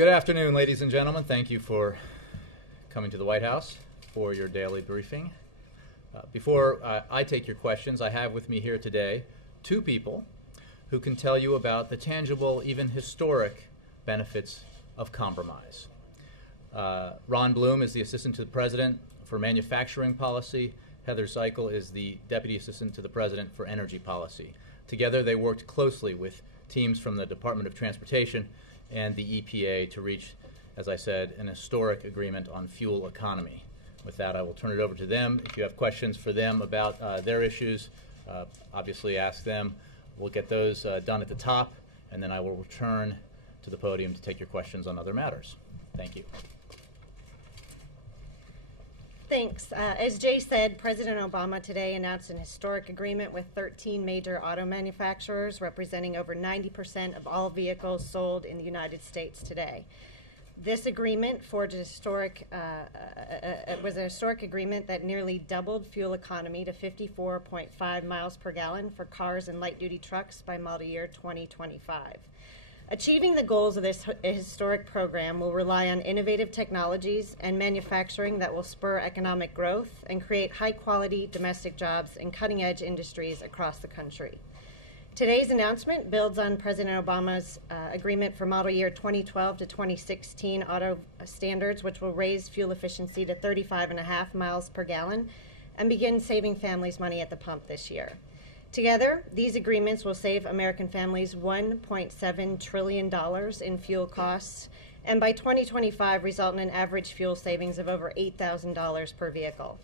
Good afternoon, ladies and gentlemen. Thank you for coming to the White House for your daily briefing. Before I take your questions, I have with me here today two people who can tell you about the tangible, even historic benefits of compromise. Ron Bloom is the Assistant to the President for Manufacturing Policy. Heather Zeichel is the Deputy Assistant to the President for Energy Policy. Together, they worked closely with teams from the Department of Transportation and the EPA to reach, as I said, an historic agreement on fuel economy. With that, I will turn it over to them. If you have questions for them about their issues, obviously ask them. We'll get those done at the top, and then I will return to the podium to take your questions on other matters. Thank you. Thanks. As Jay said, President Obama today announced an historic agreement with 13 major auto manufacturers, representing over 90% of all vehicles sold in the United States today. This agreement forged was a historic agreement that nearly doubled fuel economy to 54.5 miles per gallon for cars and light-duty trucks by model year 2025. Achieving the goals of this historic program will rely on innovative technologies and manufacturing that will spur economic growth and create high-quality domestic jobs in cutting-edge industries across the country. Today's announcement builds on President Obama's agreement for model year 2012 to 2016 auto standards, which will raise fuel efficiency to 35.5 miles per gallon and begin saving families money at the pump this year. Together, these agreements will save American families $1.7 trillion in fuel costs, and by 2025 result in an average fuel savings of over $8,000 per vehicle.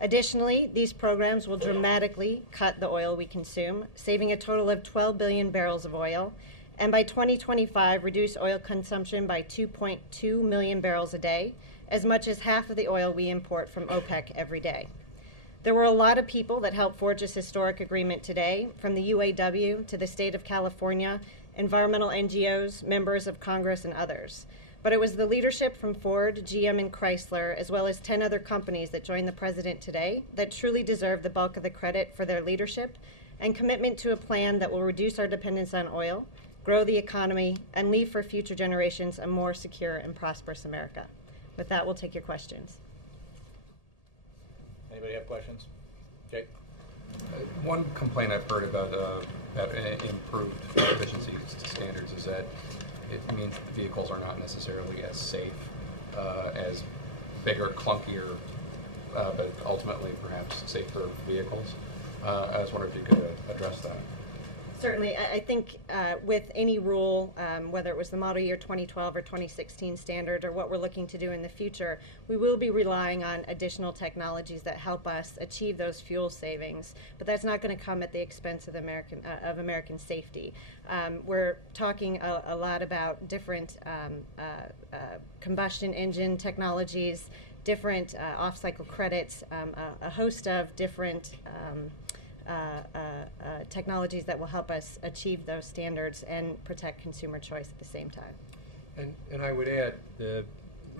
Additionally, these programs will dramatically cut the oil we consume, saving a total of 12 billion barrels of oil, and by 2025 reduce oil consumption by 2.2 million barrels a day, as much as half of the oil we import from OPEC every day. There were a lot of people that helped forge this historic agreement today, from the UAW to the state of California, environmental NGOs, members of Congress, and others. But it was the leadership from Ford, GM, and Chrysler, as well as 10 other companies that joined the president today, that truly deserve the bulk of the credit for their leadership and commitment to a plan that will reduce our dependence on oil, grow the economy, and leave for future generations a more secure and prosperous America. With that, we'll take your questions. Anybody have questions? Jake? One complaint I've heard about improved efficiency standards is that it means that the vehicles are not necessarily as safe as bigger, clunkier, but ultimately perhaps safer vehicles. I was wondering if you could address that. Certainly. I think with any rule, whether it was the model year 2012 or 2016 standard or what we're looking to do in the future, we will be relying on additional technologies that help us achieve those fuel savings. But that's not going to come at the expense of American safety. We're talking a lot about different combustion engine technologies, different off-cycle credits, a host of different technologies that will help us achieve those standards and protect consumer choice at the same time. And I would add the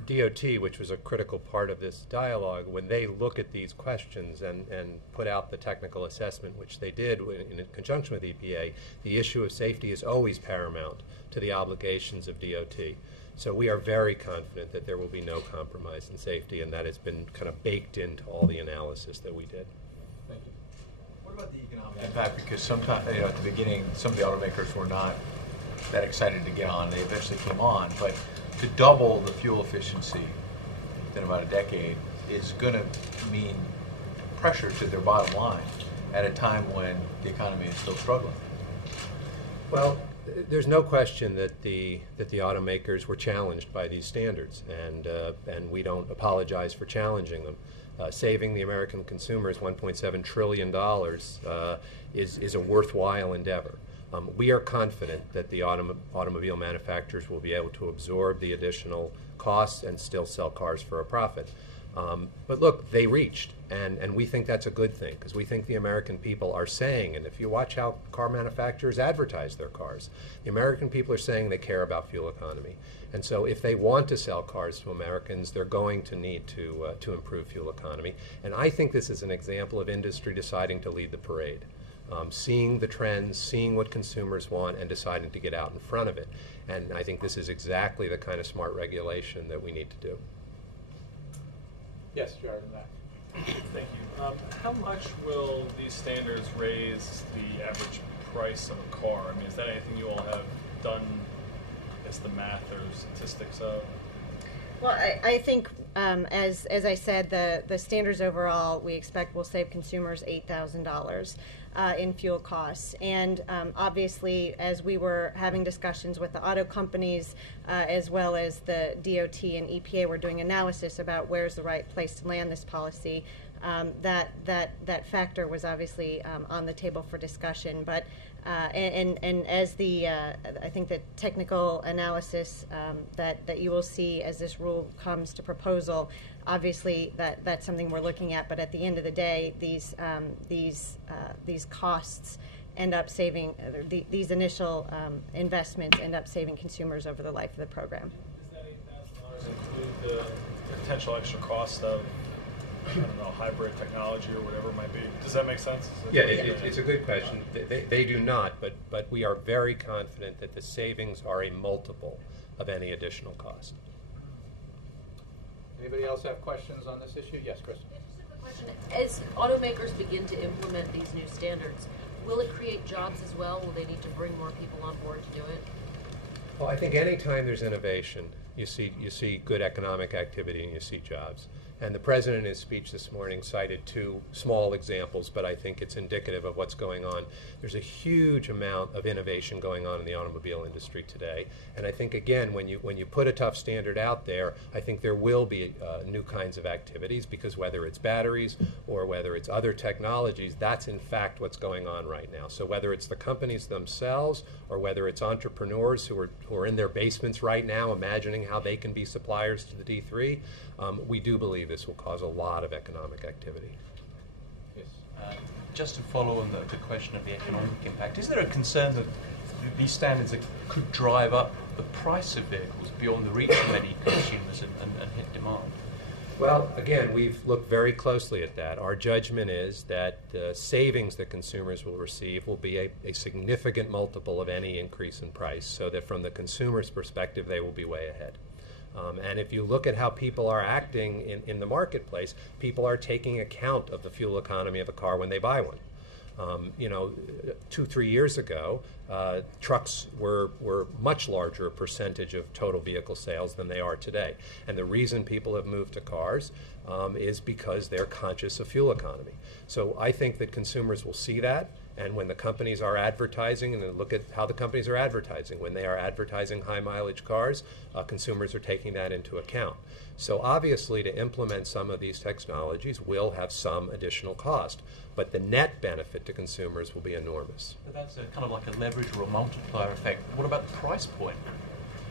DOT, which was a critical part of this dialogue, when they look at these questions and put out the technical assessment, which they did in conjunction with EPA, the issue of safety is always paramount to the obligations of DOT. So we are very confident that there will be no compromise in safety, and that has been kind of baked into all the analysis that we did. Thank you. What about the economic impact? Because sometimes, at the beginning, some of the automakers were not that excited to get on. They eventually came on, but to double the fuel efficiency within about a decade is going to mean pressure to their bottom line at a time when the economy is still struggling. Well, there's no question that the automakers were challenged by these standards, and we don't apologize for challenging them. Saving the American consumers $1.7 trillion is a worthwhile endeavor. We are confident that the automobile manufacturers will be able to absorb the additional costs and still sell cars for a profit. But look, they reached, and we think that's a good thing, because we think the American people are saying, and if you watch how car manufacturers advertise their cars, the American people are saying they care about fuel economy. And so if they want to sell cars to Americans, they're going to need to improve fuel economy. And I think this is an example of industry deciding to lead the parade. seeing the trends, seeing what consumers want, and deciding to get out in front of it. And I think this is exactly the kind of smart regulation that we need to do. Yes, Jared, in that. Thank you. How much will these standards raise the average price of a car? I mean, is that anything you all have done, I guess, the math or statistics of? Well, I think, as I said, the standards overall we expect will save consumers $8,000 in fuel costs. And obviously, as we were having discussions with the auto companies, as well as the DOT and EPA, were doing analysis about where's the right place to land this policy. That factor was obviously on the table for discussion, but and as the I think the technical analysis that you will see as this rule comes to proposal, obviously that's something we're looking at. But at the end of the day, these costs end up saving these initial investments end up saving consumers over the life of the program. Does that $8,000 include the potential extra cost of, I don't know, hybrid technology or whatever it might be? Does that make sense? Yeah, it's a good question. They do not, but we are very confident that the savings are a multiple of any additional cost. Anybody else have questions on this issue? Yes, Chris. Just a quick question. As automakers begin to implement these new standards, will it create jobs as well? Will they need to bring more people on board to do it? Well, I think any time there's innovation, you see good economic activity and you see jobs. And the President in his speech this morning cited two small examples, but I think it's indicative of what's going on. There's a huge amount of innovation going on in the automobile industry today. And I think, again, when you put a tough standard out there, I think there will be new kinds of activities, because whether it's batteries or whether it's other technologies, that's in fact what's going on right now. So whether it's the companies themselves or whether it's entrepreneurs who are in their basements right now imagining how they can be suppliers to the D3, we do believe this will cause a lot of economic activity. Yes. Just to follow on the question of the economic impact, is there a concern that these standards could drive up the price of vehicles beyond the reach of many consumers and hit demand? Well, again, we've looked very closely at that. Our judgment is that the savings that consumers will receive will be a significant multiple of any increase in price, so that from the consumer's perspective, they will be way ahead. And if you look at how people are acting in the marketplace, people are taking account of the fuel economy of a car when they buy one. 2-3 years ago, trucks were much larger percentage of total vehicle sales than they are today. And the reason people have moved to cars is because they're conscious of fuel economy. So I think that consumers will see that. And when the companies are advertising, and look at how the companies are advertising, when they are advertising high mileage cars, consumers are taking that into account. So obviously, to implement some of these technologies will have some additional cost, but the net benefit to consumers will be enormous. But that's kind of like a leverage or a multiplier effect. What about the price point?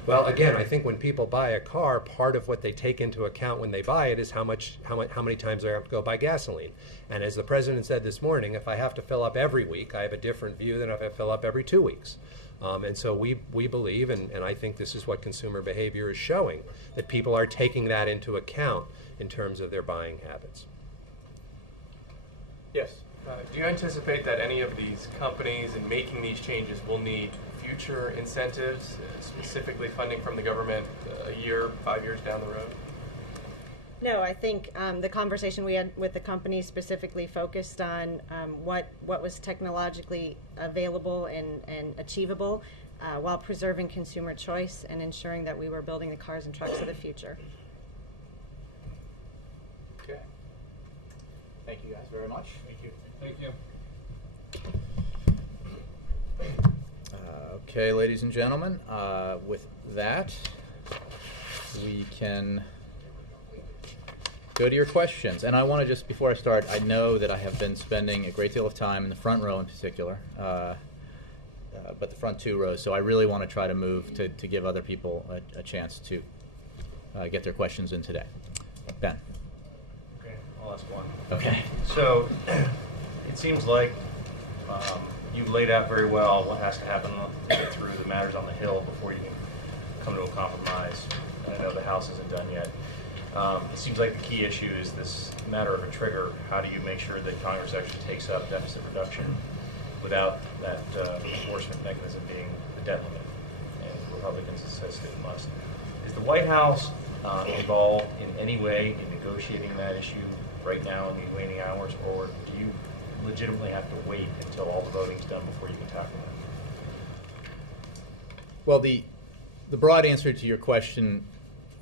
Well, again, I think when people buy a car, part of what they take into account when they buy it is how many times they have to go buy gasoline. And as the President said this morning, if I have to fill up every week, I have a different view than if I fill up every 2 weeks. And so we believe, and I think this is what consumer behavior is showing, that people are taking that into account in terms of their buying habits. Yes. Do you anticipate that any of these companies in making these changes will need future incentives, specifically funding from the government a year, 5 years down the road? No, I think the conversation we had with the company specifically focused on what was technologically available and achievable while preserving consumer choice and ensuring that we were building the cars and trucks of the future. Okay. Thank you guys very much. Thank you. Thank you. Okay, ladies and gentlemen, with that, we can go to your questions. And I want to just, before I start, I know that I have been spending a great deal of time in the front row in particular, but the front 2 rows, so I really want to try to move to give other people a chance to get their questions in today. Ben. Okay, I'll ask one. Okay. So, it seems like you've laid out very well what has to happen to get through the matters on the Hill before you can come to a compromise. And I know the House isn't done yet. It seems like the key issue is this matter of a trigger. How do you make sure that Congress actually takes up deficit reduction? without that enforcement mechanism being the debt limit. And Republicans insist it must. Is the White House involved in any way in negotiating that issue right now in these waning hours, or do you legitimately have to wait until all the voting's done before you can tackle that? Well, the broad answer to your question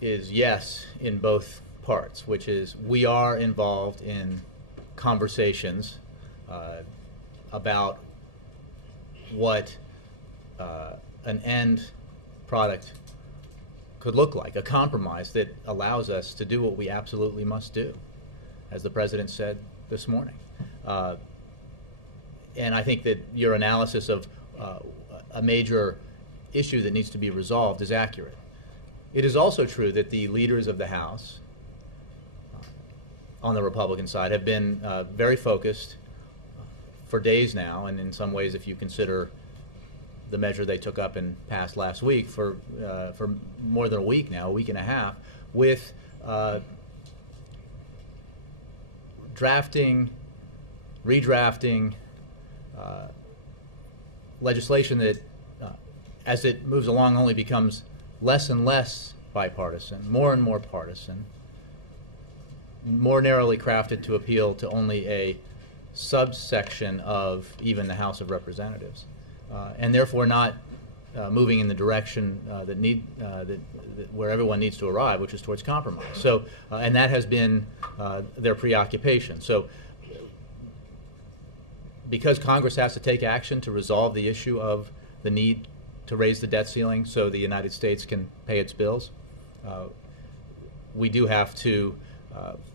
is yes in both parts, which is we are involved in conversations about what an end product could look like, a compromise that allows us to do what we absolutely must do, as the President said this morning. And I think that your analysis of a major issue that needs to be resolved is accurate. It is also true that the leaders of the House on the Republican side have been very focused for days now, and in some ways, if you consider the measure they took up and passed last week, for more than a week now, a week and a half, with drafting, redrafting legislation that, as it moves along, only becomes less and less bipartisan, more and more partisan, more narrowly crafted to appeal to only a subsection of even the House of Representatives, and therefore not moving in the direction that where everyone needs to arrive, which is towards compromise. So, and that has been their preoccupation. So, because Congress has to take action to resolve the issue of the need to raise the debt ceiling so the United States can pay its bills, we do have to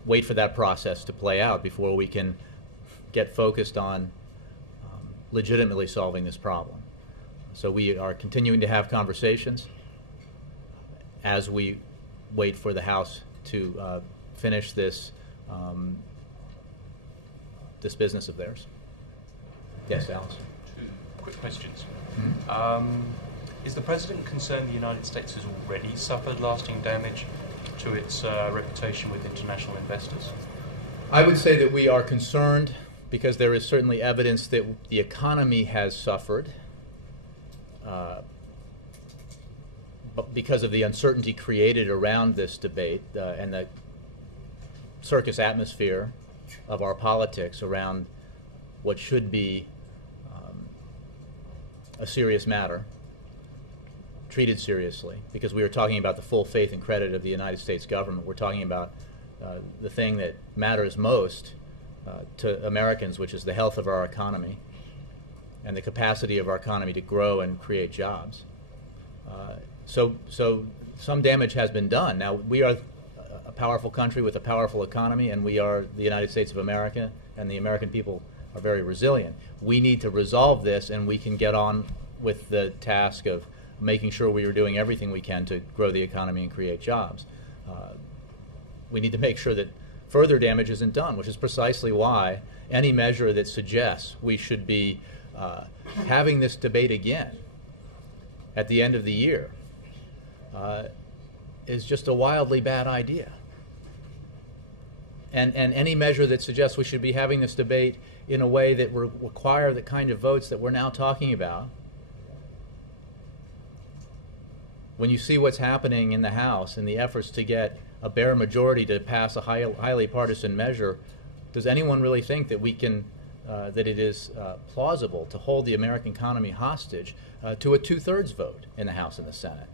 wait for that process to play out before we can get focused on legitimately solving this problem. So we are continuing to have conversations as we wait for the House to finish this this business of theirs. Yes, Alice? Two quick questions. Mm-hmm. Is the President concerned the United States has already suffered lasting damage to its reputation with international investors? I would say that we are concerned because there is certainly evidence that the economy has suffered but because of the uncertainty created around this debate and the circus atmosphere of our politics around what should be a serious matter, treated seriously, because we are talking about the full faith and credit of the United States government. We're talking about the thing that matters most to Americans, which is the health of our economy and the capacity of our economy to grow and create jobs. So some damage has been done. Now, we are a powerful country with a powerful economy, and we are the United States of America, and the American people are very resilient. We need to resolve this, and we can get on with the task of making sure we are doing everything we can to grow the economy and create jobs. We need to make sure that further damage isn't done, which is precisely why any measure that suggests we should be having this debate again at the end of the year is just a wildly bad idea. And any measure that suggests we should be having this debate in a way that will require the kind of votes that we're now talking about, when you see what's happening in the House and the efforts to get a bare majority to pass a highly partisan measure, does anyone really think that we can, that it is plausible to hold the American economy hostage to a 2/3 vote in the House and the Senate?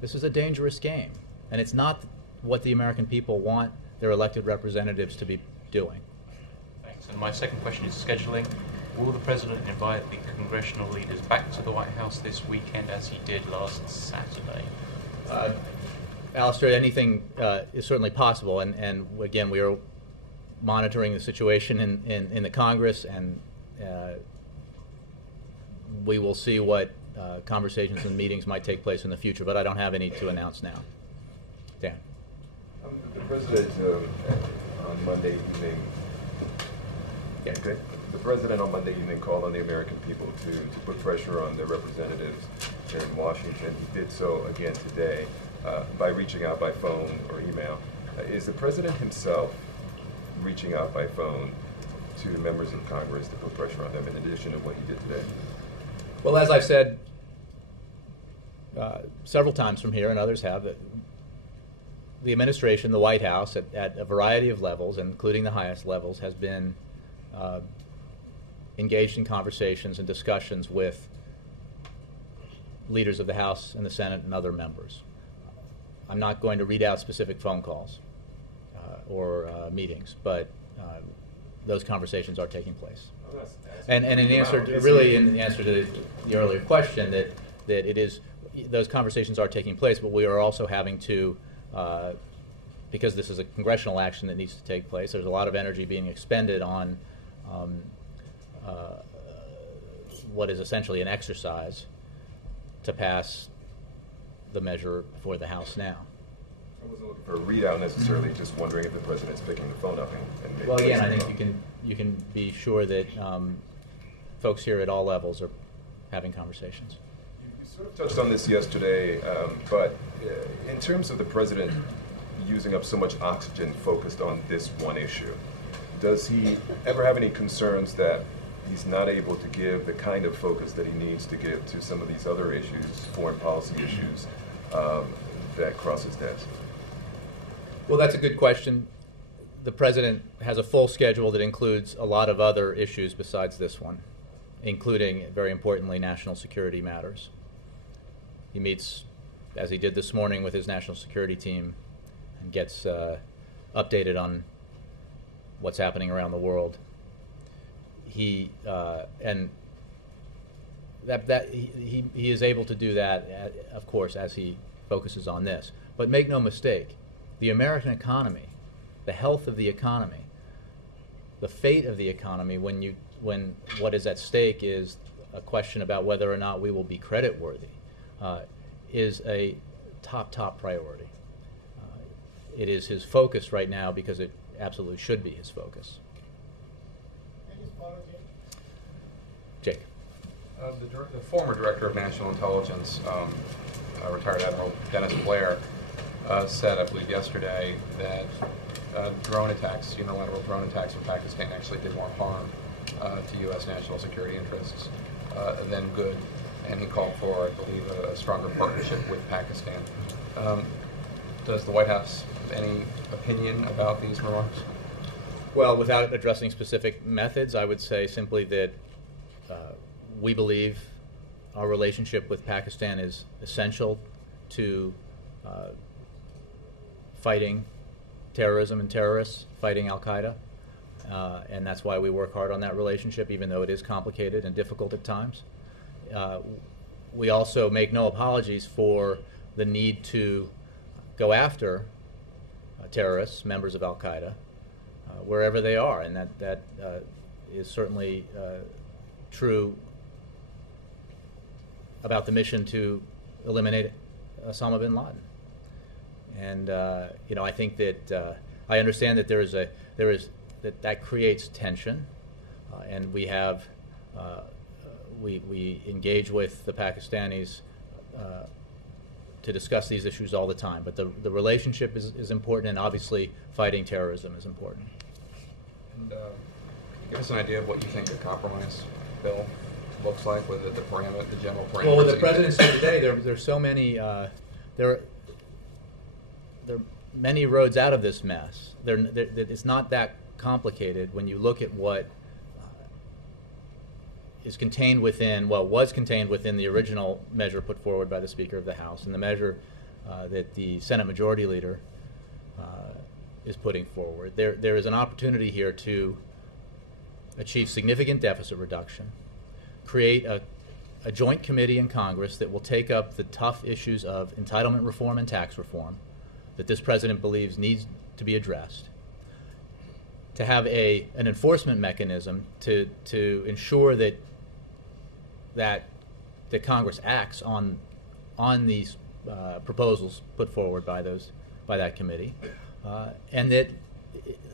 This is a dangerous game, and it's not what the American people want their elected representatives to be doing. Thanks. And my second question is scheduling. Will the President invite the congressional leaders back to the White House this weekend as he did last Saturday? Alistair, anything is certainly possible, and again, we are monitoring the situation in the Congress, and we will see what conversations and meetings might take place in the future, but I don't have any to announce now. Dan? The President on Monday evening, the President on Monday evening called on the American people to put pressure on their representatives here in Washington. He did so again today by reaching out by phone or email. Is the President himself reaching out by phone to members of Congress to put pressure on them in addition to what he did today? Well, as I've said several times from here, and others have, that the administration, the White House, at a variety of levels, including the highest levels, has been engaged in conversations and discussions with leaders of the House and the Senate and other members. I'm not going to read out specific phone calls or meetings, but those conversations are taking place. And in answer, in the answer to the earlier question, that it is, those conversations are taking place, but we are also having to, because this is a congressional action that needs to take place, there's a lot of energy being expended on what is essentially an exercise to pass the measure for the House now. I wasn't looking for a readout necessarily, just wondering if the president's picking the phone up and making. Well, again, I think you can be sure that folks here at all levels are having conversations. You sort of touched on this yesterday, but in terms of the president using up so much oxygen focused on this one issue, does he ever have any concerns that he's not able to give the kind of focus that he needs to give to some of these other issues, foreign policy issues, that cross his desk? Well, that's a good question. The president has a full schedule that includes a lot of other issues besides this one, including, very importantly, national security matters. He meets, as he did this morning, with his national security team and gets updated on what's happening around the world. He is able to do that, of course, as he focuses on this. But make no mistake, the American economy, the health of the economy, the fate of the economy, when what is at stake is a question about whether or not we will be creditworthy, is a top priority. It is his focus right now because it absolutely should be his focus. Jake. The former director of national intelligence, retired Admiral Dennis Blair, said, I believe yesterday, that drone attacks, unilateral drone attacks in Pakistan actually did more harm to U.S. national security interests than good, and he called for, I believe, a stronger partnership with Pakistan. Does the White House have any opinion about these remarks? Well, without addressing specific methods, I would say simply that we believe our relationship with Pakistan is essential to fighting terrorism and terrorists, fighting al-Qaeda, and that's why we work hard on that relationship, even though it is complicated and difficult at times. We also make no apologies for the need to go after terrorists, members of al-Qaeda, wherever they are, and that is certainly true about the mission to eliminate Osama bin Laden. And I think that I understand that that creates tension, and we have we engage with the Pakistanis to discuss these issues all the time. But the relationship is important, and obviously fighting terrorism is important. And can you give us an idea of what you think a compromise bill looks like, with the general parameters? Well, with the president said today, there's so many there are many roads out of this mess. It's not that complicated when you look at what is contained within, was contained within the original measure put forward by the Speaker of the House, and the measure that the Senate Majority Leader is putting forward. There is an opportunity here to achieve significant deficit reduction, create a joint committee in Congress that will take up the tough issues of entitlement reform and tax reform that this president believes needs to be addressed, to have an enforcement mechanism to ensure that Congress acts on these proposals put forward by that committee, and that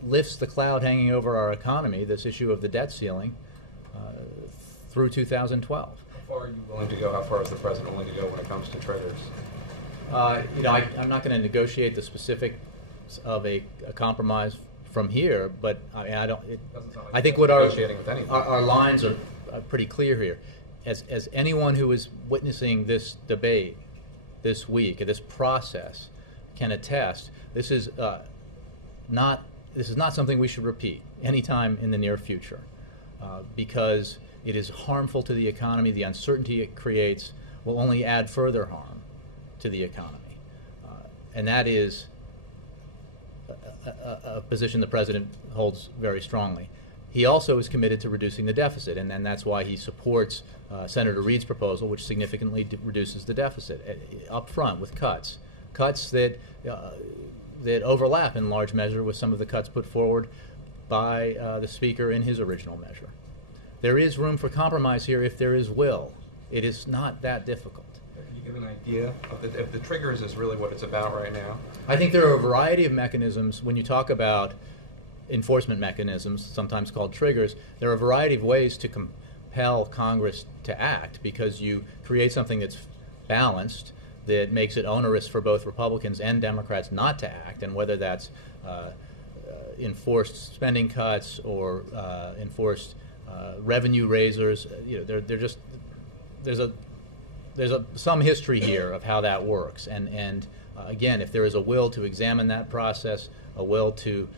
lifts the cloud hanging over our economy, this issue of the debt ceiling, through 2012. How far are you willing to go? How far is the president willing to go when it comes to triggers? I'm not going to negotiate the specifics of a compromise from here, but I mean, I don't. Doesn't sound like I think you're what negotiating with anything. our lines are pretty clear here. As anyone who is witnessing this debate this week, this process, can attest, this is not something we should repeat anytime in the near future, because it is harmful to the economy. The uncertainty it creates will only add further harm to the economy, and that is a position the president holds very strongly. He also is committed to reducing the deficit, and that's why he supports Senator Reid's proposal, which significantly reduces the deficit up front with cuts that overlap in large measure with some of the cuts put forward by the Speaker in his original measure. There is room for compromise here if there is will. It is not that difficult. Can you give an idea of the triggers is really what it's about right now? I think there are a variety of mechanisms. When you talk about enforcement mechanisms, sometimes called triggers, there are a variety of ways to compel Congress to act, because you create something that's balanced, that makes it onerous for both Republicans and Democrats not to act, and whether that's enforced spending cuts or enforced revenue raisers, there's some history here of how that works, and again, if there is a will to examine that process, a will to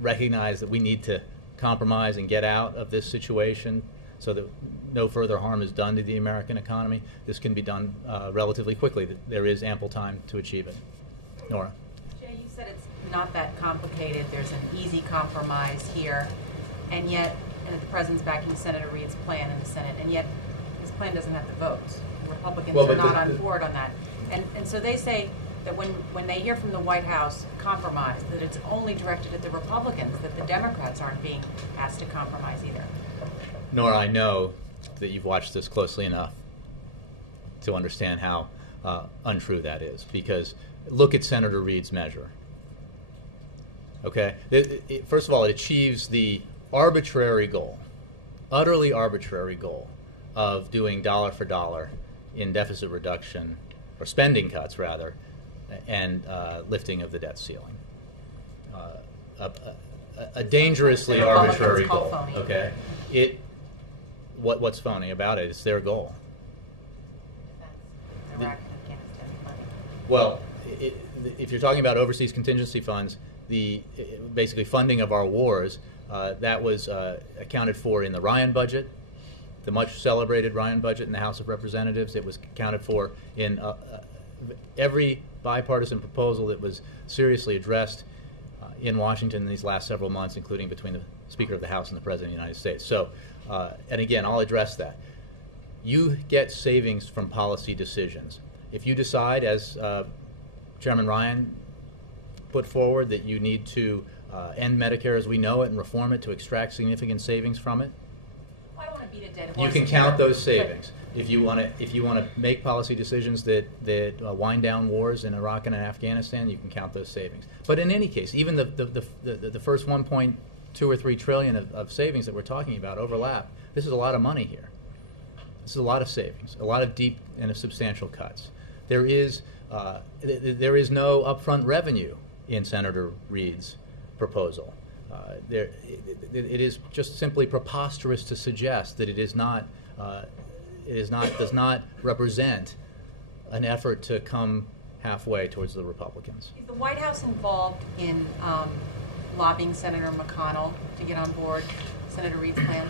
recognize that we need to compromise and get out of this situation so that no further harm is done to the American economy, this can be done relatively quickly. There is ample time to achieve it. Nora? Jay, you said it's not that complicated. There's an easy compromise here, and yet, and the president's backing Senator Reid's plan in the Senate, and yet his plan doesn't have the votes. Republicans are not on board on that. And so they say that when they hear from the White House compromise, that it's only directed at the Republicans, that the Democrats aren't being asked to compromise either. Nora, I know that you've watched this closely enough to understand how untrue that is, because look at Senator Reid's measure. Okay? First of all, it achieves the arbitrary goal, utterly arbitrary goal, of doing dollar for dollar in deficit reduction, or spending cuts rather, and lifting of the debt ceiling. A dangerously arbitrary goal. Phony. Okay, what's phony about it? It's their goal. Iraq and Afghanistan money. Well, if you're talking about overseas contingency funds, basically funding of our wars, that was accounted for in the Ryan budget, the much celebrated Ryan budget in the House of Representatives. It was accounted for in every bipartisan proposal that was seriously addressed in Washington in these last several months, including between the Speaker of the House and the President of the United States. So, and again, I'll address that. You get savings from policy decisions. If you decide, as Chairman Ryan put forward, that you need to end Medicare as we know it and reform it to extract significant savings from it, I don't want to beat a dead horse. you can count those savings. If you want to make policy decisions that wind down wars in Iraq and Afghanistan, you can count those savings. But in any case, even the first 1.2 or 3 trillion of savings that we're talking about overlap. This is a lot of money here. This is a lot of savings, a lot of deep and substantial cuts. There is no upfront revenue in Senator Reid's proposal. It is just simply preposterous to suggest that it does not represent an effort to come halfway towards the Republicans. Is the White House involved in lobbying Senator McConnell to get on board Senator Reid's plan?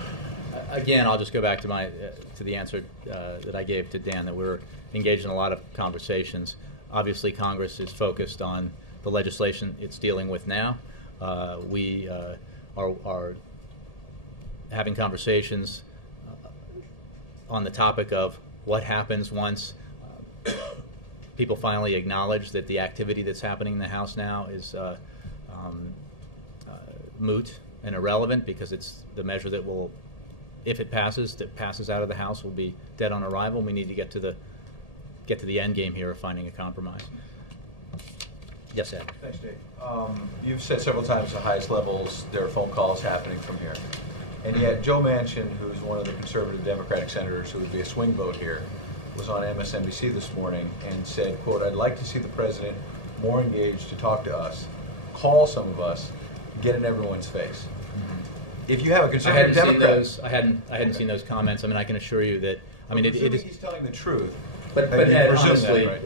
Again, I'll just go back to the answer that I gave to Dan, that we're engaged in a lot of conversations. Obviously, Congress is focused on the legislation it's dealing with now. We are having conversations on the topic of what happens once people finally acknowledge that the activity that's happening in the House now is moot and irrelevant, because it's the measure that will, if it passes, that passes out of the House, will be dead on arrival. We need to get to the end game here of finding a compromise. Yes, Ed. Thanks, Dave. You've said several times the highest levels, there are phone calls happening from here. And yet Joe Manchin, who's one of the conservative Democratic senators who would be a swing vote here, was on MSNBC this morning and said, quote, "I'd like to see the president more engaged to talk to us call some of us, get in everyone's face. If you have a I conservative hadn't seen Democrat, those. I hadn't seen those comments. I mean, I can assure you that. I mean, it presuming is. he's telling the truth. But then you Ed, presume that, honestly, right?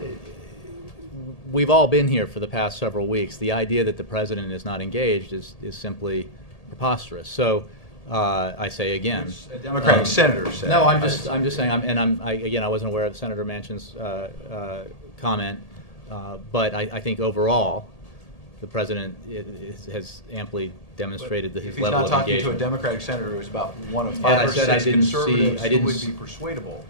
we've all been here for the past several weeks. The idea that the president is not engaged is simply preposterous. So I say again, A Democratic senator said. No, I'm just saying. I wasn't aware of Senator Manchin's comment, but I think overall, the president has amply demonstrated that If his he's level not of talking engagement. to a Democratic senator who's about one of And five I or said I six didn't see- conservatives I who didn't would s- be persuadable.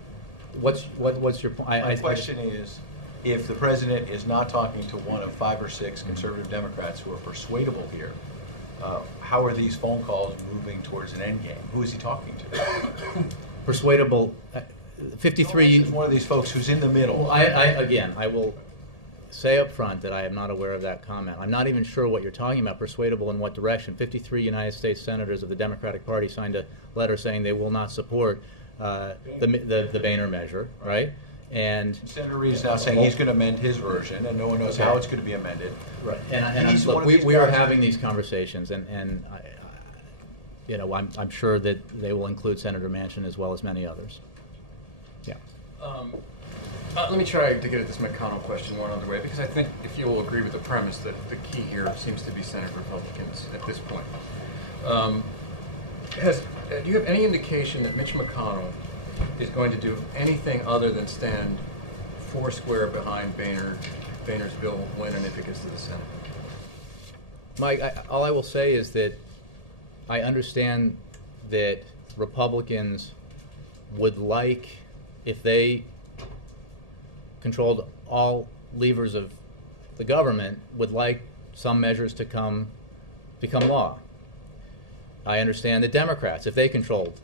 What's your point? My question is, if the president is not talking to one of 5 or 6 conservative Democrats who are persuadable here, how are these phone calls moving towards an end game? Who is he talking to? Persuadable. 53. Is one of these folks who's in the middle. Well, I will say up front that I am not aware of that comment. I'm not even sure what you're talking about, persuadable in what direction. 53 United States senators of the Democratic Party signed a letter saying they will not support the Boehner measure, right? And Senator Reid is now saying he's going to amend his version, and no one knows how it's going to be amended. right. And He's look, one of these we are guys- having these conversations, and I'm sure that they will include Senator Manchin as well as many others. Yeah. Let me try to get at this McConnell question one other way, because I think if you will agree with the premise that the key here seems to be Senate Republicans at this point. Do you have any indication that Mitch McConnell is going to do anything other than stand foursquare behind Boehner's bill when and if it gets to the Senate? Mike, all I will say is that I understand that Republicans would like, if they controlled all levers of the government, would like some measures to become law. I understand that Democrats, if they controlled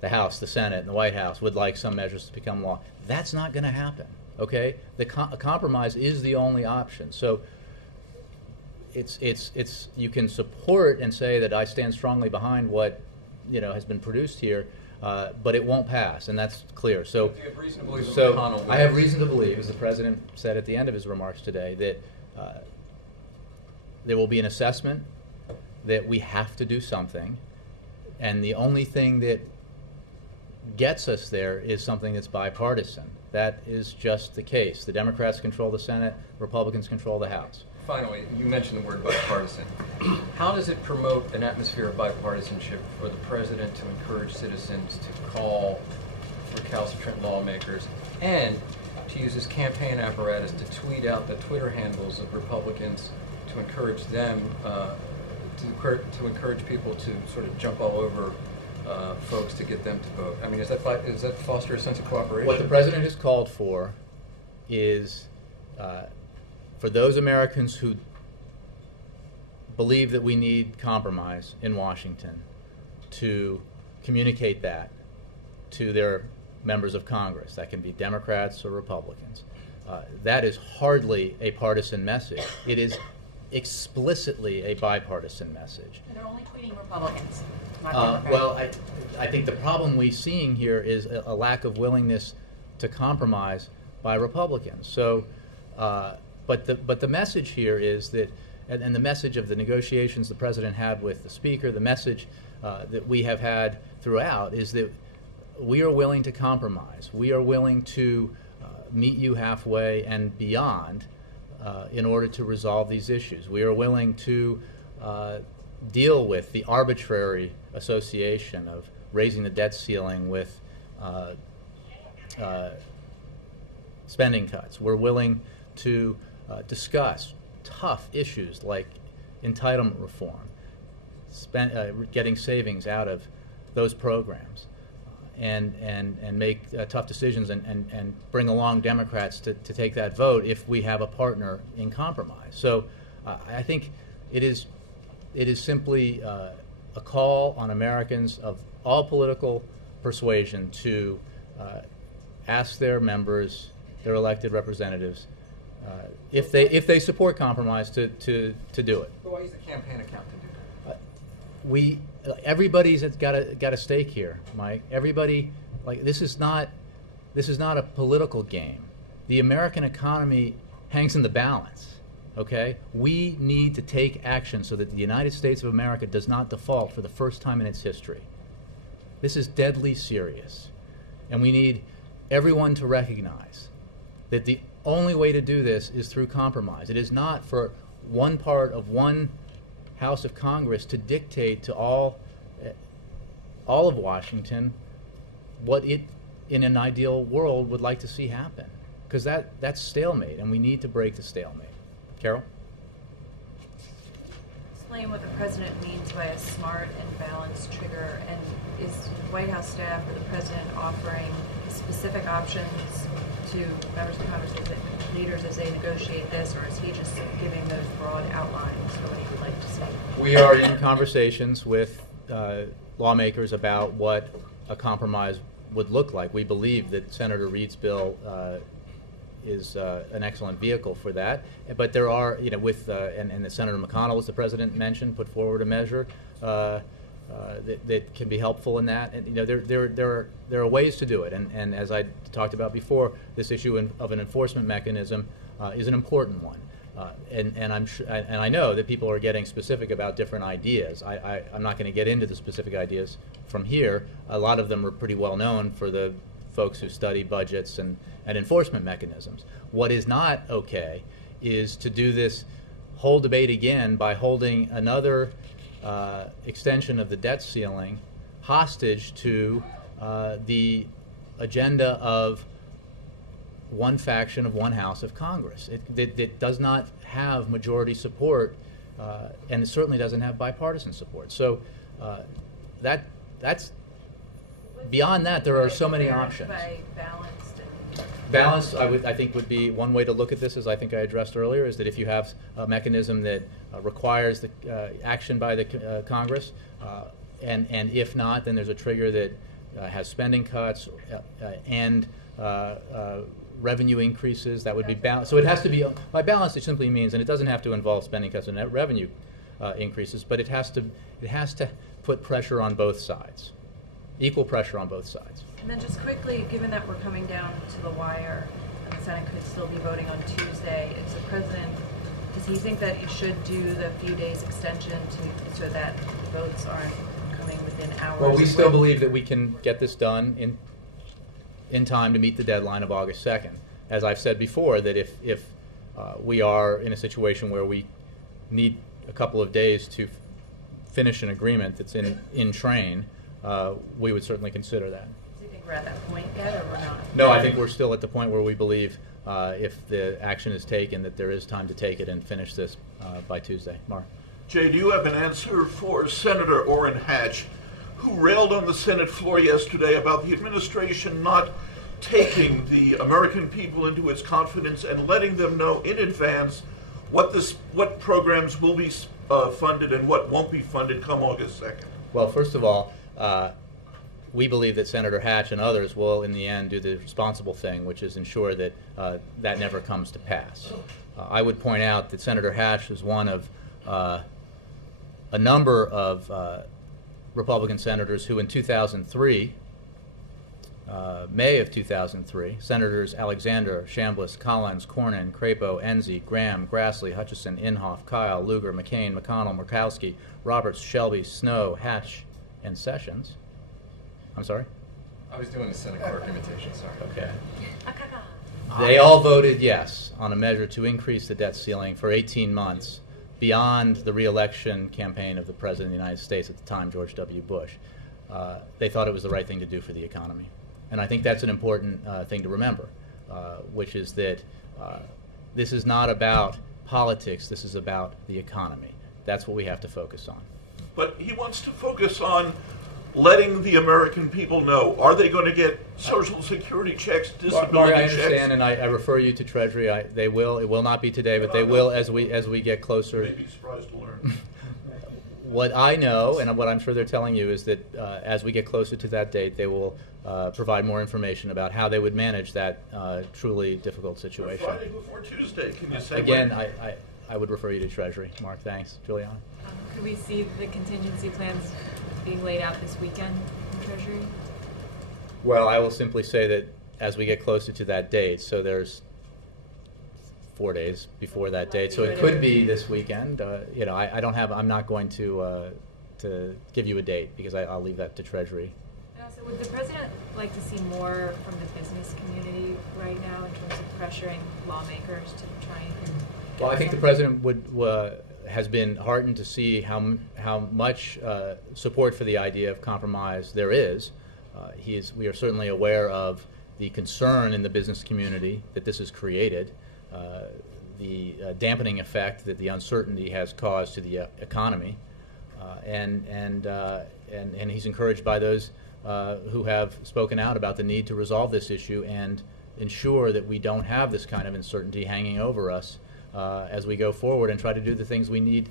the House, the Senate, and the White House, would like some measures to become law. That's not going to happen, okay? A compromise is the only option. So it's you can support and say that I stand strongly behind what has been produced here, but it won't pass, and that's clear. So, Do you have reason to believe that so McConnell will? I have reason to believe, as the president said at the end of his remarks today, that there will be an assessment that we have to do something, and the only thing that gets us there is something that's bipartisan. That is just the case. The Democrats control the Senate, Republicans control the House. Finally, you mentioned the word bipartisan. How does it promote an atmosphere of bipartisanship for the president to encourage citizens to call for recalcitrant lawmakers and to use his campaign apparatus to tweet out the Twitter handles of Republicans to encourage them, to encourage people to sort of jump all over folks to get them to vote? I mean, does that foster a sense of cooperation? What the president has called for is for those Americans who believe that we need compromise in Washington to communicate that to their members of Congress. That can be Democrats or Republicans. That is hardly a partisan message. It is explicitly a bipartisan message. And they're only tweeting Republicans, not Democrats. Well, I think the problem we're seeing here is a lack of willingness to compromise by Republicans. So, but the message here is that, and the message of the negotiations the president had with the speaker, the message that we have had throughout is that we are willing to compromise. We are willing to meet you halfway and beyond in order to resolve these issues. We are willing to deal with the arbitrary association of raising the debt ceiling with spending cuts. We're willing to discuss tough issues like entitlement reform, getting savings out of those programs, and make tough decisions and bring along Democrats to take that vote if we have a partner in compromise. So I think it is simply a call on Americans of all political persuasion to ask their members, their elected representatives, if they support compromise, to do it. But why use the campaign account to do that? Everybody's got a stake here, Mike. Everybody, this is not a political game. The American economy hangs in the balance. okay? We need to take action so that the United States of America does not default for the first time in its history. This is deadly serious. And we need everyone to recognize that the only way to do this is through compromise. It is not for one part of one House of Congress to dictate to all of Washington what it, in an ideal world, would like to see happen. Because that's stalemate, and we need to break the stalemate. Carol? Explain what the president means by a smart and balanced trigger, and is the White House staff or the president offering specific options to members of Congress, leaders, as they negotiate this, or is he just giving those broad outlines for what he would like to see? We are in conversations with lawmakers about what a compromise would look like. We believe that Senator Reid's bill is an excellent vehicle for that. But there are, and Senator McConnell, as the president mentioned, put forward a measure that can be helpful in that. And there are ways to do it. And as I talked about before, this issue of an enforcement mechanism is an important one. And I know that people are getting specific about different ideas. I'm not going to get into the specific ideas from here. A lot of them are pretty well known for the folks who study budgets and enforcement mechanisms. What is not okay is to do this whole debate again by holding another extension of the debt ceiling hostage to the agenda of one faction of one House of Congress. It does not have majority support, and it certainly doesn't have bipartisan support. So that's beyond that. There are so many options. By balanced Balanced, I think, would be one way to look at this, as I think I addressed earlier, is that if you have a mechanism that requires the action by the Congress, and if not, then there's a trigger that has spending cuts and revenue increases. That would be balanced. So it has to be, by balanced, it simply means, and it doesn't have to involve spending cuts and net revenue increases, but it has to put pressure on both sides, equal pressure on both sides. And then just quickly, given that we're coming down to the wire, and the Senate could still be voting on Tuesday, is the president, does he think that it should do the few days extension so that the votes aren't coming within hours? Well, we still believe that we can get this done in time to meet the deadline of August 2nd. As I've said before, that if we are in a situation where we need a couple of days to finish an agreement that's in train, we would certainly consider that. Do you think we're at that point yet, or we're not? No, I think we're still at the point where we believe if the action is taken, that there is time to take it and finish this by Tuesday. Mark? Jay, do you have an answer for Senator Orrin Hatch, who railed on the Senate floor yesterday about the administration not taking the American people into its confidence and letting them know in advance what programs will be funded and what won't be funded come August 2nd? Well, first of all, we believe that Senator Hatch and others will, in the end, do the responsible thing, which is ensure that that never comes to pass. I would point out that Senator Hatch is one of a number of Republican senators who in 2003, May of 2003, Senators Alexander, Chambliss, Collins, Cornyn, Crapo, Enzi, Graham, Grassley, Hutchison, Inhofe, Kyle, Lugar, McCain, McConnell, Murkowski, Roberts, Shelby, Snow, Hatch, and Sessions. I'm sorry? I was doing the Senate clerk imitation, sorry. Okay. They all voted yes on a measure to increase the debt ceiling for 18 months beyond the re-election campaign of the President of the United States at the time, George W. Bush. They thought it was the right thing to do for the economy. And I think that's an important thing to remember, which is that this is not about politics, this is about the economy. That's what we have to focus on. But he wants to focus on letting the American people know, are they going to get Social Security checks, disability Mark, I checks? understand, and I refer you to Treasury. They will. It will not be today, but they will as we get closer. Maybe surprised to learn. What I know, and what I'm sure they're telling you, is that as we get closer to that date, they will provide more information about how they would manage that truly difficult situation. Friday before Tuesday, can you say? Again, I would refer you to Treasury. Mark, thanks. Juliana? Could we see the contingency plans being laid out this weekend in Treasury? Well, I will simply say that as we get closer to that date, so there's 4 days before that date, so it could be this weekend. I'm not going to give you a date because I'll leave that to Treasury. So would the president like to see more from the business community right now in terms of pressuring lawmakers to try and? Well, I think the president has been heartened to see how much support for the idea of compromise there is. We are certainly aware of the concern in the business community that this has created, the dampening effect that the uncertainty has caused to the economy, and he's encouraged by those who have spoken out about the need to resolve this issue and ensure that we don't have this kind of uncertainty hanging over us as we go forward and try to do the things we need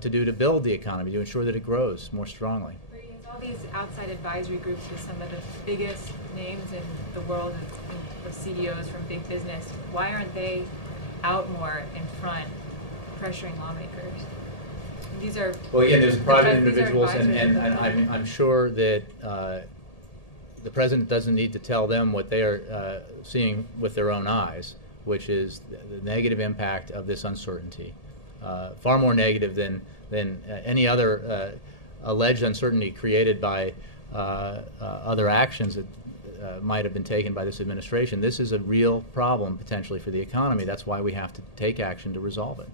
to do to build the economy, to ensure that it grows more strongly. All these outside advisory groups with some of the biggest names in the world of CEOs from big business, why aren't they out more in front pressuring lawmakers? These are well, again, there's private individuals, and I'm sure that the president doesn't need to tell them what they are seeing with their own eyes, which is the negative impact of this uncertainty, far more negative than any other alleged uncertainty created by other actions that might have been taken by this administration. This is a real problem potentially for the economy. That's why we have to take action to resolve it.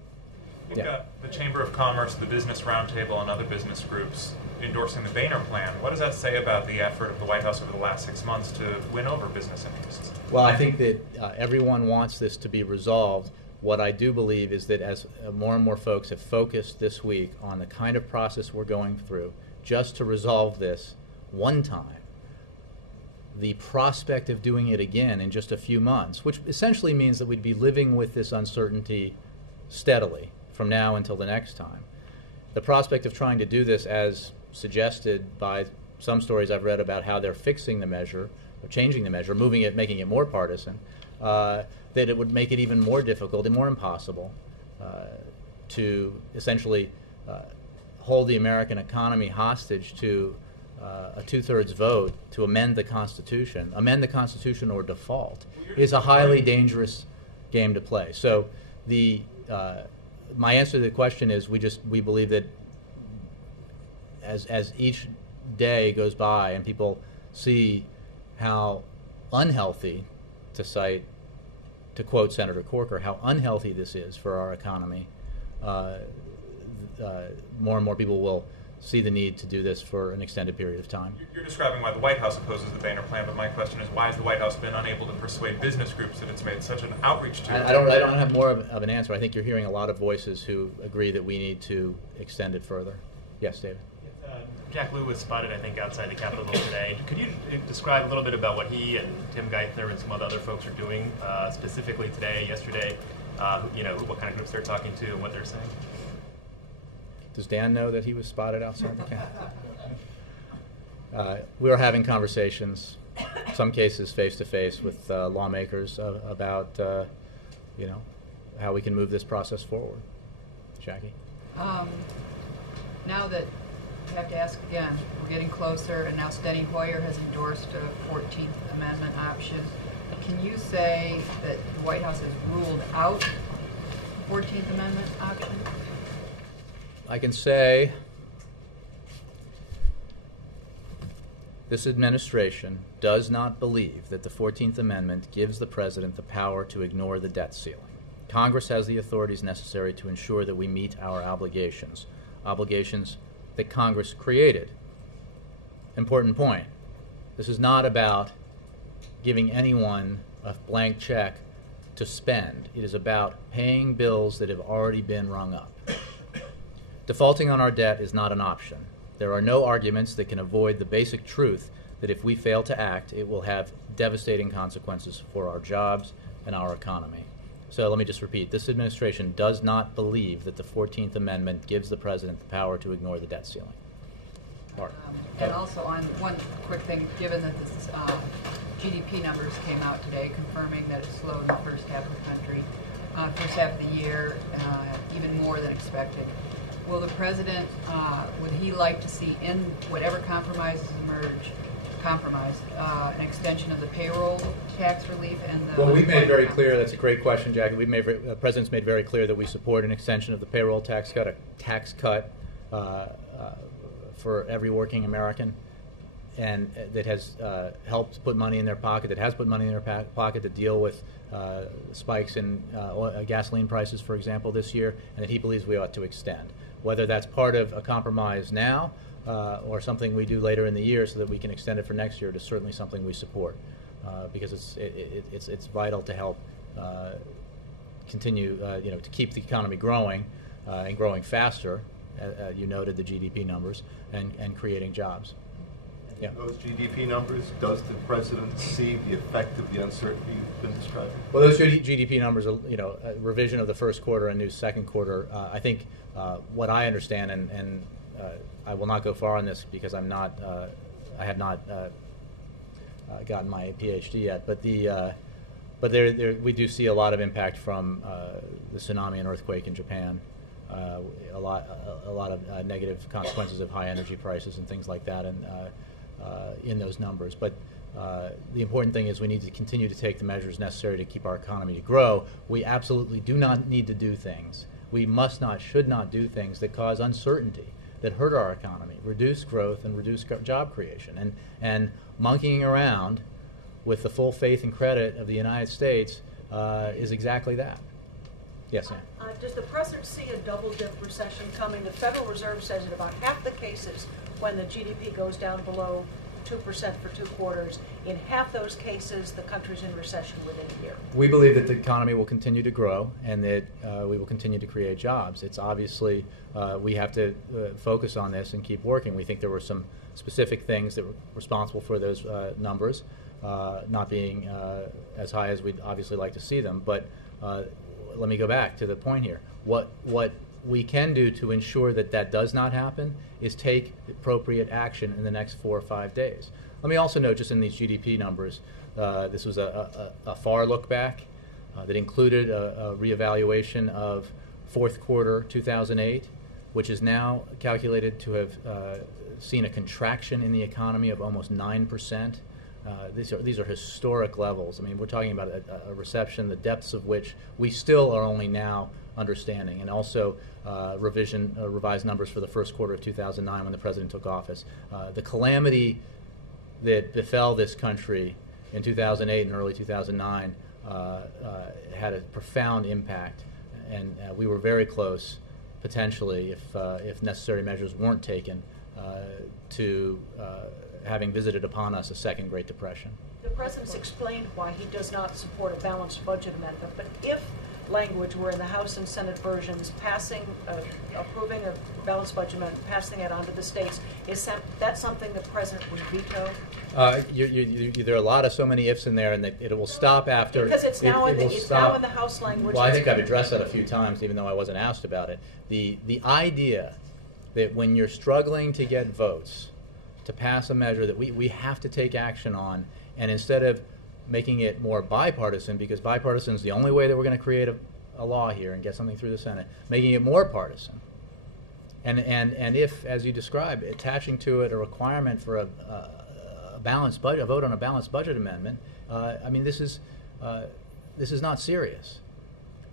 We've got the Chamber of Commerce, the Business Roundtable, and other business groups endorsing the Boehner Plan. What does that say about the effort of the White House over the last 6 months to win over business interests? Well, I think that everyone wants this to be resolved. What I do believe is that as more and more folks have focused this week on the kind of process we're going through just to resolve this one time, the prospect of doing it again in just a few months, which essentially means that we'd be living with this uncertainty steadily from now until the next time. The prospect of trying to do this, as suggested by some stories I've read about how they're fixing the measure, or changing the measure, moving it, making it more partisan, that it would make it even more difficult and more impossible to essentially hold the American economy hostage to a two-thirds vote to amend the Constitution or default, is a highly dangerous game to play. So my answer to the question is we believe that as each day goes by and people see how unhealthy, to quote Senator Corker, how unhealthy this is for our economy, more and more people will see the need to do this for an extended period of time. You're describing why the White House opposes the Boehner Plan, but my question is, why has the White House been unable to persuade business groups that it's made such an outreach to? I don't have more of an answer. I think you're hearing a lot of voices who agree that we need to extend it further. Yes, David. Jack Lew was spotted, I think, outside the Capitol today. Could you describe a little bit about what he and Tim Geithner and some other folks are doing, specifically today, yesterday, what kind of groups they're talking to and what they're saying? Does Dan know that he was spotted outside the Capitol? We were having conversations, some cases face-to-face, with lawmakers about, how we can move this process forward. Jackie? Now that I have to ask again, we're getting closer, and now Steny Hoyer has endorsed a 14th Amendment option. Can you say that the White House has ruled out the 14th Amendment option? I can say this administration does not believe that the 14th Amendment gives the president the power to ignore the debt ceiling. Congress has the authorities necessary to ensure that we meet our obligations that Congress created. Important point. This is not about giving anyone a blank check to spend. It is about paying bills that have already been rung up. Defaulting on our debt is not an option. There are no arguments that can avoid the basic truth that if we fail to act, it will have devastating consequences for our jobs and our economy. So let me just repeat. This administration does not believe that the 14th Amendment gives the president the power to ignore the debt ceiling. Mark. And also on one quick thing, given that this GDP numbers came out today confirming that it slowed in the first half of the country, first half of the year, even more than expected. Will the president, would he like to see in whatever compromises emerge, compromise? An extension of the payroll tax relief and the... Well, we've made very clear, that's a great question, Jackie. The President's made very clear that we support an extension of the payroll tax cut, a tax cut for every working American, and that has helped put money in their pocket, that has put money in their pocket to deal with spikes in gasoline prices, for example, this year, and that he believes we ought to extend. Whether that's part of a compromise now or something we do later in the year so that we can extend it for next year, it is certainly something we support because it's vital to help continue, to keep the economy growing and growing faster. You noted the GDP numbers and creating jobs. Yeah. Those GDP numbers, does the President see the effect of the uncertainty you've been describing? Well, those GDP numbers, a revision of the first quarter and new second quarter. I think what I understand, and I will not go far on this because I have not gotten my PhD yet. But we do see a lot of impact from the tsunami and earthquake in Japan. A lot of negative consequences of high energy prices and things like that, and in those numbers. But the important thing is we need to continue to take the measures necessary to keep our economy to grow. We absolutely do not need to do things. We must not, should not do things that cause uncertainty, that hurt our economy, reduce growth, and reduce job creation. And monkeying around with the full faith and credit of the United States is exactly that. Yes, Ann. Does the President see a double-dip recession coming? The Federal Reserve says in about half the cases when the GDP goes down below 2% for 2 quarters, in half those cases the country's in recession within a year. We believe that the economy will continue to grow and that we will continue to create jobs. It's obviously we have to focus on this and keep working. We think there were some specific things that were responsible for those numbers not being as high as we'd obviously like to see them. But let me go back to the point here. What we can do to ensure that that does not happen is take appropriate action in the next 4 or 5 days. Let me also note, just in these GDP numbers, this was a far look back that included a reevaluation of fourth quarter 2008, which is now calculated to have seen a contraction in the economy of almost 9%. These are historic levels. I mean, we're talking about a recession, the depths of which we still are only now understanding, and also revised numbers for the first quarter of 2009 when the President took office. The calamity that befell this country in 2008 and early 2009 had a profound impact, and we were very close, potentially, if necessary measures weren't taken, to having visited upon us a second Great Depression. The President's explained why he does not support a balanced budget amendment, but if language were in the House and Senate versions approving a balanced budget amendment, passing it on to the states, is that something the President would veto? There are a lot of so many ifs in there, and that it will stop after. Because it's now in the House language. Well, I think I've addressed that a few times, even though I wasn't asked about it. The idea that when you're struggling to get votes to pass a measure that we have to take action on, and instead of making it more bipartisan, because bipartisan is the only way that we're going to create a law here and get something through the Senate, making it more partisan. And if, as you described, attaching to it a requirement for a balanced budget, a vote on a balanced budget amendment, I mean, this is not serious.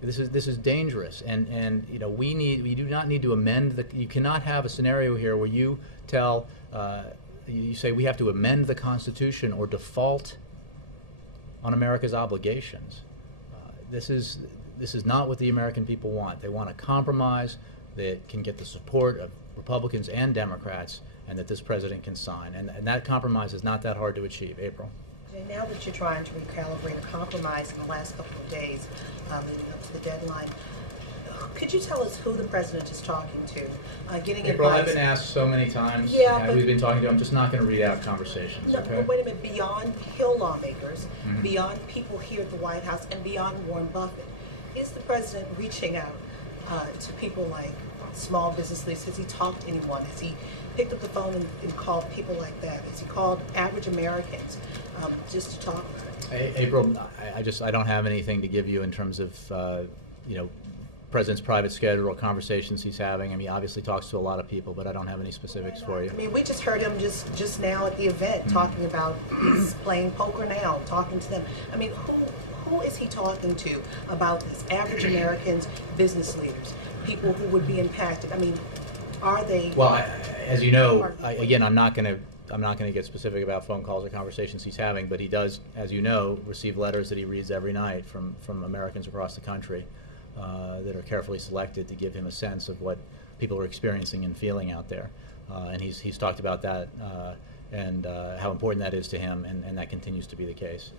This is dangerous, and we do not need to amend you cannot have a scenario here where you tell you say we have to amend the Constitution or default on America's obligations. This is not what the American people want. They want a compromise that can get the support of Republicans and Democrats, and that this President can sign. And that compromise is not that hard to achieve. April. Now that you're trying to recalibrate a compromise in the last couple of days leading up to the deadline, could you tell us who the President is talking to? Getting April, advice? I've been asked so many times. Yeah, we've been talking to. I'm just not going to read out conversations. No, okay? but wait a minute. Beyond Hill lawmakers, beyond people here at the White House, and beyond Warren Buffett, is the President reaching out to people like small business leaders? Has he talked to anyone? Has he picked up the phone and called people like that? Has he called average Americans just to talk about it? April, I don't have anything to give you in terms of president's private schedule or conversations he's having. I mean, he obviously talks to a lot of people, but I don't have any specifics for you. I mean, we just heard him just now at the event talking about he's playing poker now, talking to them. I mean, who is he talking to about these average Americans, business leaders, people who would be impacted? I mean, are they? Well, as you know, again, I'm not going to get specific about phone calls or conversations he's having, but he does, as you know, receive letters that he reads every night from Americans across the country that are carefully selected to give him a sense of what people are experiencing and feeling out there. And he's talked about that and how important that is to him, and that continues to be the case.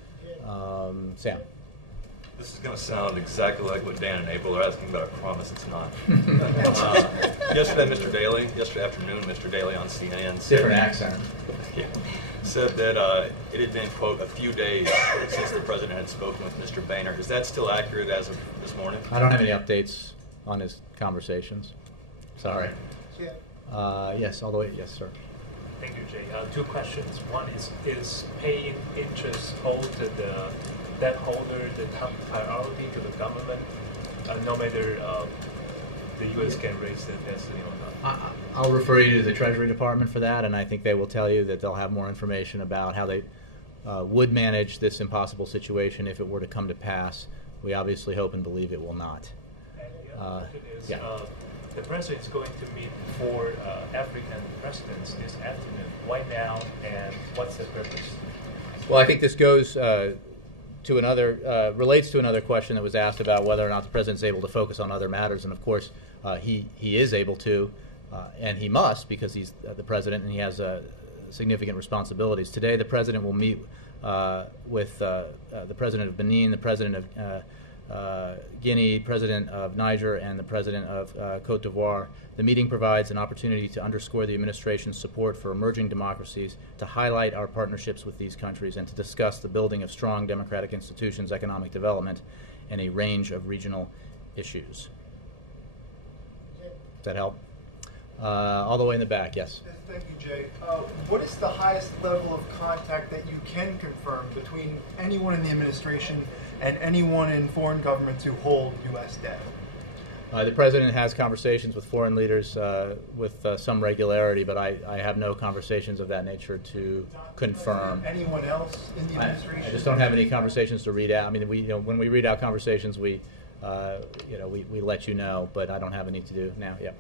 Sam. This is going to sound exactly like what Dan and April are asking, but I promise it's not. Yesterday afternoon, Mr. Daly on CNN said... Different accent. Yeah, said that it had been, quote, a few days since the president had spoken with Mr. Boehner. Is that still accurate as of this morning? I don't have any updates on his conversations. Sorry. Yes, all the way. Yes, sir. Thank you, Jay. Two questions. One is paying interest owed to the debt holder the top priority to the government, no matter the U.S. can raise the debt or not? I'll refer you to the Treasury Department for that, and I think they will tell you that they'll have more information about how they would manage this impossible situation if it were to come to pass. We obviously hope and believe it will not. And the other question is, the president is going to meet 4 African presidents this afternoon. Why now, and what's the purpose? Well, I think this goes to another, relates to another question that was asked about whether or not the president is able to focus on other matters, and of course he is able to, and he must, because he's the president and he has significant responsibilities. Today the president will meet with the president of Benin, the president of Guinea, president of Niger, and the president of Cote d'Ivoire. The meeting provides an opportunity to underscore the administration's support for emerging democracies, to highlight our partnerships with these countries, and to discuss the building of strong democratic institutions, economic development, and a range of regional issues. Does that help? All the way in the back, yes. Thank you, Jay. What is the highest level of contact that you can confirm between anyone in the administration and anyone in foreign governments who hold U.S. debt? The president has conversations with foreign leaders with some regularity, but I have no conversations of that nature to confirm. Anyone else in the administration? I just don't have any conversations to read out. I mean, when we read out conversations, we let you know, but I don't have any to do now. Yeah.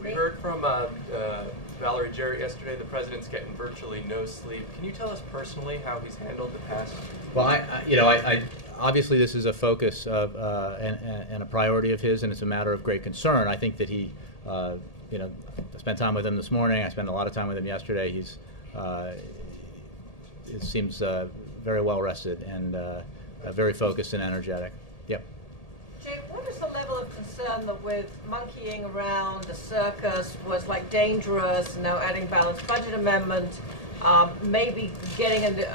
We heard from Valerie Jarrett yesterday. The president's getting virtually no sleep. Can you tell us personally how he's handled the past? Well, I obviously this is a focus of and a priority of his, and it's a matter of great concern. I think that he, I spent time with him this morning. I spent a lot of time with him yesterday. It seems very well rested and very focused and energetic. Yep. Jay, what is the level of concern that with monkeying around the circus was like dangerous, now adding balanced budget amendment, maybe getting into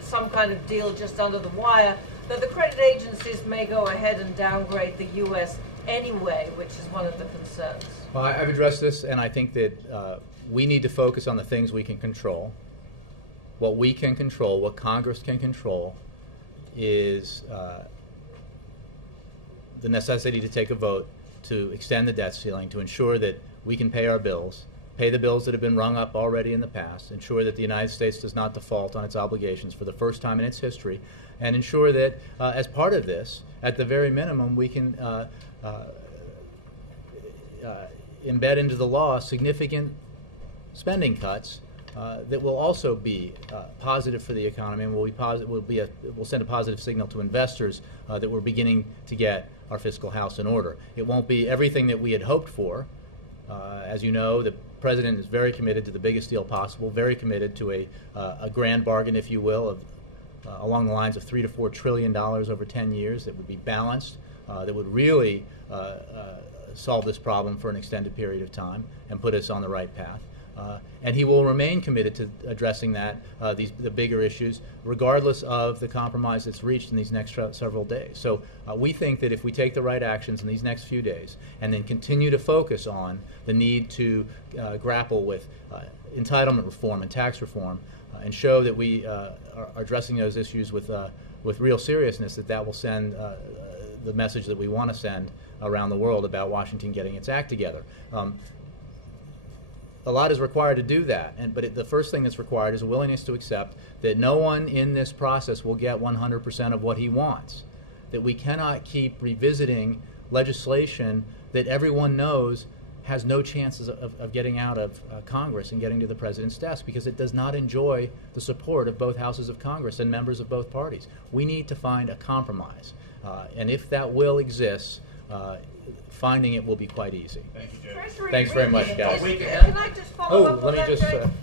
some kind of deal just under the wire, that the credit agencies may go ahead and downgrade the U.S. anyway, which is one of the concerns? Well, I've addressed this, and I think that we need to focus on the things we can control. What we can control, what Congress can control, is the necessity to take a vote to extend the debt ceiling, to ensure that we can pay our bills, pay the bills that have been rung up already in the past, ensure that the United States does not default on its obligations for the first time in its history, and ensure that as part of this, at the very minimum, we can embed into the law significant spending cuts that will also be positive for the economy and will send a positive signal to investors that we're beginning to get our fiscal house in order. It won't be everything that we had hoped for. As you know, the president is very committed to the biggest deal possible, very committed to a grand bargain, if you will, of along the lines of $3 to $4 trillion over 10 years that would be balanced, that would really solve this problem for an extended period of time and put us on the right path. And he will remain committed to addressing the bigger issues, regardless of the compromise that's reached in these next several days. So we think that if we take the right actions in these next few days and then continue to focus on the need to grapple with entitlement reform and tax reform and show that we are addressing those issues with real seriousness, that will send the message that we want to send around the world about Washington getting its act together. A lot is required to do that, but the first thing that's required is a willingness to accept that no one in this process will get 100% of what he wants, that we cannot keep revisiting legislation that everyone knows has no chances of getting out of Congress and getting to the president's desk because it does not enjoy the support of both houses of Congress and members of both parties. We need to find a compromise, and if that will exists, finding it will be quite easy. Thank you, Jay. Thanks very much, guys. Can I just follow up on that, Jay?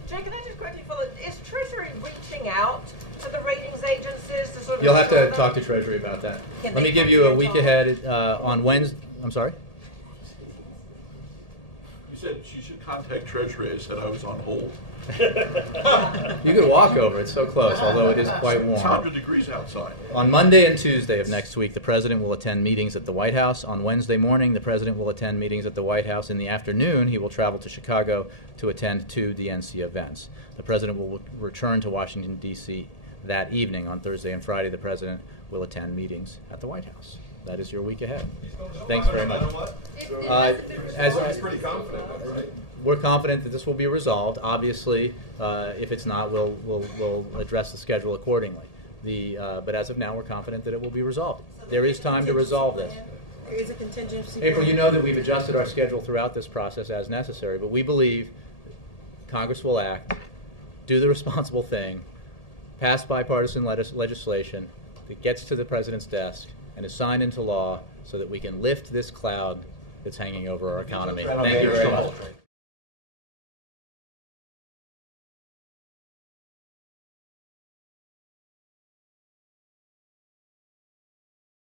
Jay, can I just quickly follow? Is Treasury reaching out to the ratings agencies to sort of... You'll have to talk to Treasury about that. Let me give you a week ahead on Wednesday. I'm sorry? You said she should contact Treasury. I said I was on hold. You could walk over. It's so close, although it is quite warm. It's 100 degrees outside. On Monday and Tuesday of next week, the President will attend meetings at the White House. On Wednesday morning, the President will attend meetings at the White House. In the afternoon, he will travel to Chicago to attend two DNC events. The President will return to Washington, D.C. that evening. On Thursday and Friday, the President will attend meetings at the White House. That is your week ahead. Thanks very much. He's pretty confident, right? We're confident that this will be resolved. Obviously, if it's not, we'll address the schedule accordingly. But as of now, we're confident that it will be resolved. There is time to resolve this. There is a contingency. April, you know that we've adjusted our schedule throughout this process as necessary, but we believe Congress will act, do the responsible thing, pass bipartisan legislation that gets to the President's desk and is signed into law so that we can lift this cloud that's hanging over our economy. Thank you very much.